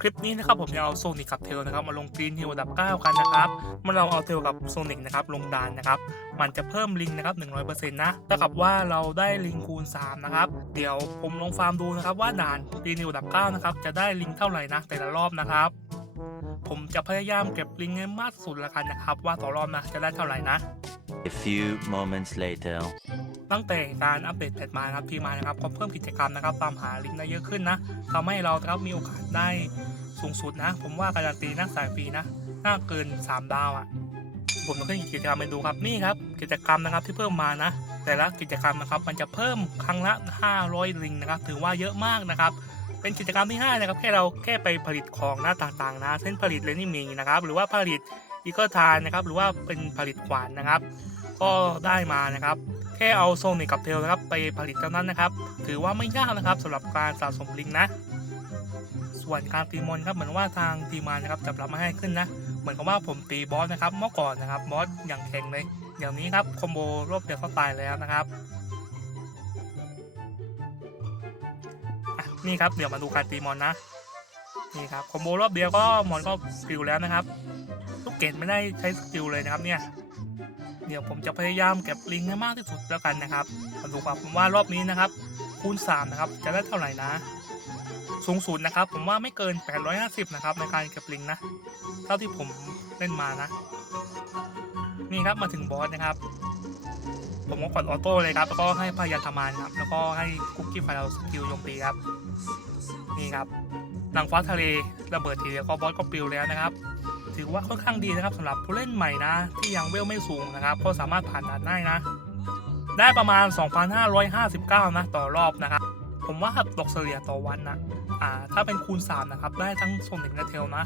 คลิปนี้นะครับผมจะเอาโซนิกกับเทลนะครับมาลงกรีนฮิลดับ 9 กันนะครับเมื่อเราเอาเทลกับโซนิกนะครับลงดานนะครับ มันจะเพิ่มลิงนะครับ100%นะเท่ากับว่าเราได้ลิงคูณ 3 นะครับ เดี๋ยวผมลองฟาร์มดูนะครับว่าด่านกรีนฮิลดับ 9 นะครับจะได้ลิงเท่าไหร่นะแต่ละรอบนะครับ ผมจะพยายามเก็บลิงให้มากสุดละกันนะครับ ว่าต่อรอบนะจะได้เท่าไหร่นะ A few moments later. ตั้งแต่การอัปเดตแพทมานะครับทีมานะครับก็เพิ่มกิจกรรมนะครับตามหาลิงก์ได้เยอะขึ้นนะทำให้เราครับมีโอกาสได้สูงสุดนะ ผมว่าการันตีนะสายฟรีนะน่าเกิน 3 ดาวอะ่ะผมจะขึ้นกิจกรรมไปดูครับนี่ครับกิจกรรมนะครับที่เพิ่มมานะ แต่ละกิจกรรมนะครับมันจะเพิ่มครั้งละ 500 ลิงนะครับถือว่าเยอะมากนะครับเป็นกิจกรรมที่5นะครับแค่เราแค่ไปผลิตของหน้าต่างๆนะเช่นผลิตเลนนี่มิงนะครับหรือว่าผลิตอีกอทานนะครับหรือว่าเป็นผลิตขวานนะครับ ก็ได้มานะครับ แค่เอาโซนิกกับเทลนะครับไปผลิตเท่านั้นนะครับ ถือว่าไม่ยากนะครับสำหรับการสะสมลิงนะ ส่วนการตีมอนครับเหมือนว่าทางทีมานนะครับจะปรับมาให้ขึ้นนะ เหมือนกับว่าผมตีบอสนะครับเมื่อก่อนนะครับบอสอย่างแข็งเลยอย่างนี้ครับคอมโบรอบเดียวก็ตายแล้วนะครับนี่ครับเดี๋ยวมาดูการตีมอนนะนี่ครับคอมโบรอบเดียวก็มอนก็สกิลแล้วนะครับลูกเกดไม่ได้ใช้สกิลเลยนะครับเนี่ย เดี๋ยวผมจะพยายามเก็บลิงให้มากที่สุดแล้วกันนะครับมาดูครับผมว่ารอบนี้นะครับ คูณ3นะครับจะได้เท่าไหร่นะ สูงสุดนะครับ ผมว่าไม่เกิน 850 นะครับ ในการเก็บลิงนะเท่าที่ผมเล่นมานะ นี่ครับมาถึงบอสนะครับ ผมก็กดออโต้เลยครับแล้วก็ให้พยาธมานครับแล้วก็ให้คุกกี้ไฟเราสกิลโจมตีครับนี่ครับนางฟ้าทะเลระเบิดทีเดียวก็บอสก็ปลิวแล้วนะครับ ถือว่าค่อนข้างดีนะครับสำหรับผู้เล่นใหม่นะ ที่ยังเวลไม่สูงนะครับก็สามารถผ่านด่านได้นะ ได้ประมาณ 2,559 นะต่อรอบนะครับผมว่าตกเฉลี่ยต่อวันนะอ่าถ้าเป็นคูณ 3 นะครับ ได้ทั้งโซนิกและเทลนะ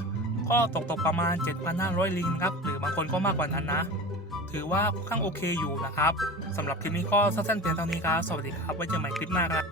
ก็ตกตกประมาณ 7,500 ลิงครับ หรือบางคนก็มากกว่านั้นนะ ถือว่าค่อนข้างโอเคอยู่นะครับสำหรับคลิปนี้ก็สั้นๆเพียงเท่านี้ครับ สวัสดีครับ ไว้เจอใหม่คลิปหน้าครับ